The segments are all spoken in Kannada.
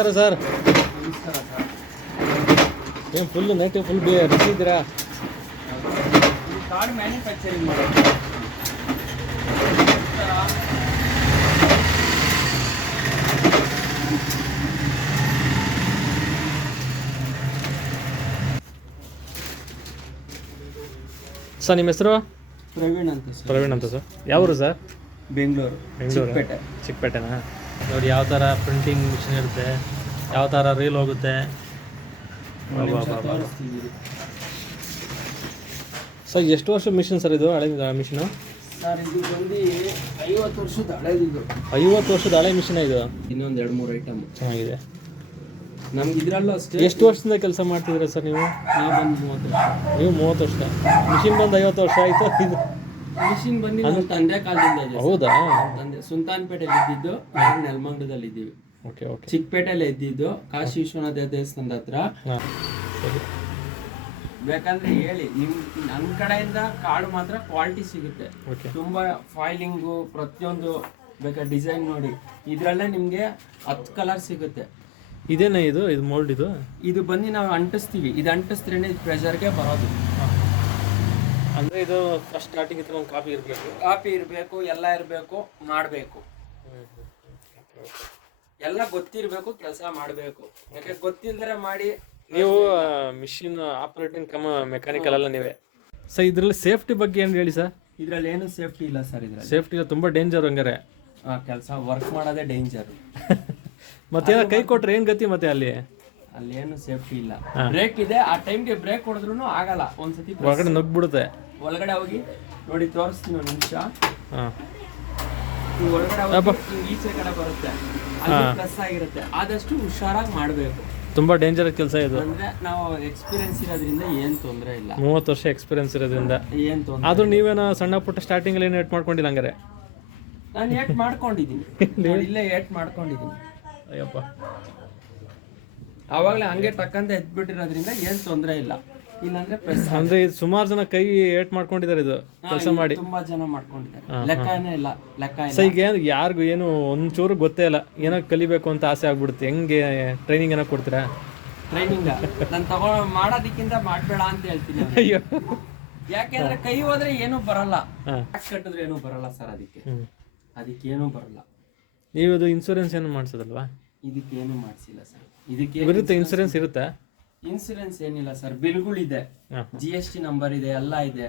ನಮಸ್ಕಾರ ಸರ್. ನಮಸ್ಕಾರ ಸರ್. ಏನು ಫುಲ್ ನೈಟ್ ಫುಲ್ ಬಿಸಿ ಇದ್ದೀರಾ? ಇದು ಕಾರ್ಡ್ ಮ್ಯಾನುಫ್ಯಾಕ್ಚರಿಂಗ್ ಮಾಡೋದು. ಸರ್ ನಿಮ್ಮ ಹೆಸರು? ಪ್ರವೀಣ್ ಅಂತ ಸರ್. ಪ್ರವೀಣ್ ಅಂತ ಸರ್. ಯಾವರು ಸರ್? ಬೆಂಗಳೂರು. ಚಿಕ್ಕಪೇಟೆ. ಚಿಕ್ಕಪೇಟೆನಾ? ನೋಡಿ ಯಾವ ಥರ ಪ್ರಿಂಟಿಂಗ್ ಮಿಷಿನ್ ಇರುತ್ತೆ, ಯಾವ ಥರ ರೀಲ್ ಹೋಗುತ್ತೆ. ಸರ್ ಎಷ್ಟು ವರ್ಷ ಮಿಷಿನ್ ಸರ್ ಇದು? ಹಳೆ ಮಿಷಿನು ಸರ್ ಇದು ಬಂದು 50 ವರ್ಷದ ಹಳೇದಿದು. 50 ವರ್ಷದ ಹಳೆ ಮಿಷಿನ್ ಇದು. ಇನ್ನೊಂದು 2-3 ಐಟಮ್ ಚೆನ್ನಾಗಿದೆ. ನಮ್ಗೆ ಇದ್ರಲ್ಲೂ ಅಷ್ಟೇ. ಎಷ್ಟು ವರ್ಷದಿಂದ ಕೆಲಸ ಮಾಡ್ತಿದ್ದೀರಾ ಸರ್ ನೀವು? ನಾವು ಬಂದು 30 ವರ್ಷ. ನೀವು 30 ವರ್ಷ. ಮಿಷಿನ್ ಬಂದು 50 ವರ್ಷ ಆಯಿತು. ಇದು ಮಿಷಿನ್ ಬಂದು ನಮ್ಮ ತಂದೆ ಕಾಲದಿಂದ ಇದೆ. ಹೌದಾ? ತಂದೆ ಸುಲ್ತಾನ್ಪೇಟೆಯಲ್ಲಿ ಇದ್ದಿದ್ದು, ನೆಲಮಂಗಲದಲ್ಲಿ ಇದ್ದೀವಿ. Okay okay. ಚಿಕ್ಕಪೇಟೆಯಲ್ಲಿ ಇದ್ದಿದ್ದು, ಕಾಶಿ ವಿಶ್ವನಾಥ ದೇವಸ್ಥಾನದ ಹತ್ರ. ಬೇಕಂದ್ರೆ ಹೇಳಿ, ನನ್ನ ಕಡೆಯಿಂದ ಕಾರ್ಡ್ ಮಾತ್ರ ಕ್ವಾಲಿಟಿ ಸಿಗುತ್ತೆ. ತುಂಬಾ ಫೈಲಿಂಗು ಪ್ರತಿಯೊಂದು ಬೇಕಾದ್ರೆ ಡಿಸೈನ್ ನೋಡಿ. ಇದ್ರಲ್ಲೇ ನಿಮ್ಗೆ 10 ಕಲರ್ ಸಿಗುತ್ತೆ. ಇದೇನಾ ಇದು ಮೋಲ್ಡ್? ಇದು ಬಂದು ನಾವು ಅಂಟಿಸ್ತೀವಿ. ಇದು ಅಂಟಿಸ್ತ್ರೇನೆ ಇದು ಪ್ರೆಷರ್ಗೆ ಬರೋದು. ಅಂದರೆ ಇದು ಫಸ್ಟ್ ಸ್ಟಾರ್ಟಿಂಗ್ ಇತ್ತು, ಒಂದು ಕಾಪಿ ಇರಬೇಕು, ಎಲ್ಲ ಇರಬೇಕು, ಮಾಡಬೇಕು. ಎಲ್ಲ ಗೊತ್ತಿರಬೇಕು, ಕೆಲಸ ಮಾಡಬೇಕು. ಯಾಕೆ ಗೊತ್ತಿಲ್ದರೆ ಮಾಡಿ. ನೀವು ಮಿಷಿನ್ ಆಪರೇಟಿಂಗ್ ಮೆಕ್ಯಾನಿಕಲ್ ಅಲ್ಲ ನೀವೇ ಸರ್. ಇದರಲ್ಲಿ ಸೇಫ್ಟಿ ಬಗ್ಗೆ ಏನು ಹೇಳಿ ಸರ್? ಇದರಲ್ಲಿ ಏನು ಸೇಫ್ಟಿ ಇಲ್ಲ ಸರ್. ಇದರಲ್ಲಿ ಸೇಫ್ಟಿ ಇಲ್ಲ, ತುಂಬ ಡೇಂಜರ್ ಹಂಗಾರೆ. ಕೆಲಸ ವರ್ಕ್ ಮಾಡೋದೇ ಡೇಂಜರ್. ಮತ್ತೆ ಕೈ ಕೊಟ್ರೆ ಏನು ಗತಿ ಮತ್ತೆ? ಅಲ್ಲಿ ಏನು ಸೇಫ್ಟಿ ಇಲ್ಲ. ಬ್ರೇಕ್ ಇದೆ, ಆ ಟೈಮ್ಗೆ ಬ್ರೇಕ್ ಹೊಡೆದ್ರು ಆಗಲ್ಲ. ಒಂದ್ಸತಿ ಒಳಗಡೆ ನುಗ್ಬಿಡುತ್ತೆ. ಒಳಗಡೆ ಹೋಗಿ ನೋಡಿ, ತೋರಿಸ್ತೀನಿ ಒಂದು ನಿಮಿಷ. ಹಾಂ, ಒಳಗಡೆ ಹೋಗಿ ಈಚೆ ಕಡೆ ಬರುತ್ತೆ, ಅಲ್ಲಿ ಪ್ಲಸ್ ಆಗಿರುತ್ತೆ. ಆದಷ್ಟು ಹುಷಾರಾಗಿ ಮಾಡಬೇಕು. ತುಂಬ ಡೇಂಜರ್ ಕೆಲಸ ಇದು. ಅಂದ್ರೆ ನಾವು ಎಕ್ಸ್ಪೀರಿಯನ್ಸ್ ಇರೋದ್ರಿಂದ ಏನು ತೊಂದರೆ ಇಲ್ಲ. 30 ವರ್ಷ ಎಕ್ಸ್ಪೀರಿಯನ್ಸ್ ಇರೋದ್ರಿಂದ ಏನು ತೊಂದರೆ. ಆದ್ರೂ ನೀವೇನೋ ಸಣ್ಣ ಪುಟ್ಟ ಸ್ಟಾರ್ಟಿಂಗಲ್ಲಿ ಏನು ಏಟ್ ಮಾಡ್ಕೊಂಡಿಲ್ಲ ಹಂಗಾರೆ? ನಾನು ಏಟ್ ಮಾಡ್ಕೊಂಡಿದ್ದೀನಿ, ಇಲ್ಲೇ ಏಟ್ ಮಾಡ್ಕೊಂಡಿದ್ದೀನಿ. ಅಯ್ಯಪ್ಪ, ಆವಾಗಲೇ ಹಂಗೆ ಟಕ್ಕಂತ ಎದ್ಬಿಟ್ಟಿರೋದ್ರಿಂದ ಏನು ತೊಂದರೆ ಇಲ್ಲ. ಇಲ್ಲಾಂದ್ರೆ ಪ್ರೆಸ್ ಅಂದ್ರೆ ಇದು ಸುಮಾರು ಜನ ಕೈ ಏಟ್ ಮಾಡ್ಕೊಂಡಿದ್ದಾರೆ ಇದು ಕೆಲಸ ಮಾಡಿ. ತುಂಬಾ ಜನ ಮಾಡ್ಕೊಂಡಿದ್ದಾರೆ. ಲೆಕ್ಕನೇ ಇಲ್ಲ. ಸೊ ಈಗ ಯಾರಿಗೂ ಏನು ಒಂಚೂರು ಗೊತ್ತೇ ಇಲ್ಲ, ಏನೋ ಕಲಿಬೇಕು ಅಂತ ಆಸೆ ಆಗ್ಬಿಡುತ್ತೆ. ಹೆಂಗೆ ಟ್ರೈನಿಂಗ್ ಏನೋ ಕೊಡ್ತೀರಾ? ಟ್ರೈನಿಂಗ್ ನಾನು ಮಾಡೋದಕ್ಕಿಂತ ಮಾಡಬೇಡ ಅಂತ ಹೇಳ್ತೀನಿ. ಅಯ್ಯೋ, ಯಾಕೆಂದ್ರೆ ಕೈ ಹೋದ್ರೆ ಏನೂ ಬರಲ್ಲ, ಕಟ್ಟಿದ್ರೆ ಏನೂ ಬರಲ್ಲ ಸರ್. ಅದಕ್ಕೇನು ಬರಲ್ಲ. ನೀವು ಇದು ಇನ್ಶೂರೆನ್ಸ್ ಏನು ಮಾಡಿಸೋದಲ್ವಾ? ಇದಕ್ಕೇನು ಮಾಡಿಸಿಲ್ಲ ಸರ್. ಇದಕ್ಕೆ ಇರುತ್ತೆ ಇನ್ಶೂರೆನ್ಸ್ ಇರುತ್ತೆ? ಇನ್ಸೂರೆನ್ಸ್ ಏನಿಲ್ಲ ಸರ್. ಬಿಲ್ಗಳಿದೆ, GST ನಂಬರ್ ಇದೆ, ಎಲ್ಲ ಇದೆ.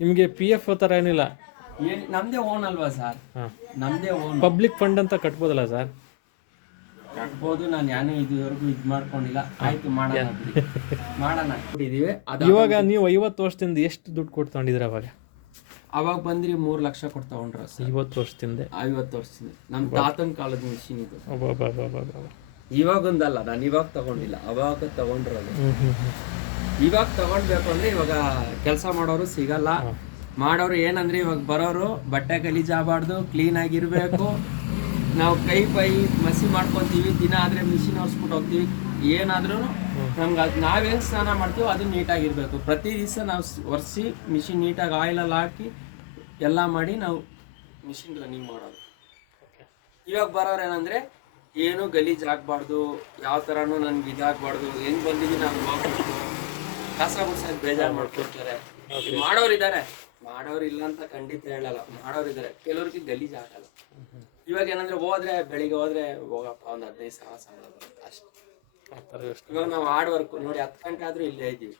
ನಿಮಗೆ PF ಥರ ಏನಿಲ್ಲ? ನಮ್ದೇ ಓನ್ ಅಲ್ವಾ ಸರ್? ನಮ್ದೇ ಓನ್. ಪಬ್ಲಿಕ್ ಫಂಡ್ ಅಂತ ಕಟ್ಬೋದಲ್ಲ ಸರ್? ಕಟ್ಬೋದು. ನಾನು ಯಾನು ಇದುವರೆಗೂ ಇದು ಮಾಡ್ಕೊಂಡಿಲ್ಲ. ಆಯ್ತು, ಮಾಡೋಣ ಕೊಟ್ಟಿದ್ದೀವಿ. ಇವಾಗ ನೀವು 50 ವರ್ಷದಿಂದ ಎಷ್ಟು ದುಡ್ಡು ಕೊಟ್ಟು ತಗೊಂಡಿದ್ರೆ? ಅವಾಗ ಬಂದ್ರಿ 3 ಲಕ್ಷ ಕೊಟ್ಟು ತಗೊಂಡ್ರ ಸರ್. 50 ವರ್ಷದಿಂದ? 50 ವರ್ಷದಿಂದ. ನಮ್ಮ ತಾತನ ಕಾಲದ ಮಿಷಿನ್ ಇದು. ಇವಾಗೊಂದಲ್ಲ, ನಾನು ಇವಾಗ ತಗೊಂಡಿಲ್ಲ, ಅವಾಗ ತಗೊಂಡ್ರಲ್ಲ. ಇವಾಗ ತಗೊಂಡ್ಬೇಕು ಅಂದ್ರೆ ಇವಾಗ ಕೆಲಸ ಮಾಡೋರು ಸಿಗಲ್ಲ. ಮಾಡೋರು ಏನಂದ್ರೆ ಇವಾಗ ಬರೋರು ಬಟ್ಟೆ ಗಲೀಜಾಗಬಾರ್ದು, ಕ್ಲೀನ್ ಆಗಿರ್ಬೇಕು. ನಾವು ಕೈ ಮಸಿ ಮಾಡ್ಕೊತೀವಿ, ದಿನ ಆದ್ರೆ ಮಿಷಿನ್ ಹೊರ್ಸ್ಬಿಟ್ಟು ಹೋಗ್ತೀವಿ. ಏನಾದ್ರೂ ನಮ್ಗೆ ಅದು ನಾವೇನು ಸ್ನಾನ ಮಾಡ್ತೀವೋ ಅದು ನೀಟಾಗಿರ್ಬೇಕು. ಪ್ರತಿ ದಿವಸ ನಾವು ಒರೆಸಿ ಮಿಷಿನ್ ನೀಟಾಗಿ ಆಯಿಲಲ್ಲಿ ಹಾಕಿ ಎಲ್ಲ ಮಾಡಿ ನಾವು ಮಿಷಿನ್ ರನ್ನಿಂಗ್ ಮಾಡೋದು. ಇವಾಗ ಬರೋರು ಏನಂದ್ರೆ ಏನು ಗಲೀಜ್ ಆಗ್ಬಾರ್ದು, ಯಾವ ಥರನೂ ನನ್ಗೆ ಇದಾಗಬಾರ್ದು, ಹೆಂಗ್ ಬಂದಿದ್ದೀನಿ ನಾನು ಹೋಗ್ಬಿಟ್ಟು ಕಸ ಗುಡ್ಸೋದು ಬೇಜಾರು ಮಾಡ್ಕೊಡ್ತಾರೆ. ಮಾಡೋರಿದ್ದಾರೆ, ಮಾಡೋರು ಇಲ್ಲ ಅಂತ ಖಂಡಿತ ಹೇಳಲ್ಲ, ಮಾಡೋರಿದ್ದಾರೆ. ಕೆಲವ್ರಿಗೆ ಗಲೀಜ್ ಆಗಲ್ಲ. ಇವಾಗ ಏನಂದ್ರೆ ಹೋದ್ರೆ ಬೆಳಿಗ್ಗೆ ಹೋದ್ರೆ ಹೋಗಪ್ಪ ಒಂದು 15 ಸಾವಿರ ಸಂಬಳ ಬರುತ್ತೆ ಅಷ್ಟೇ. ಇವಾಗ ನಾವು ಹಾರ್ಡ್ ವರ್ಕ್ ನೋಡಿ 10 ಗಂಟೆ ಆದ್ರೂ ಇಲ್ಲೇ ಇದ್ದೀವಿ.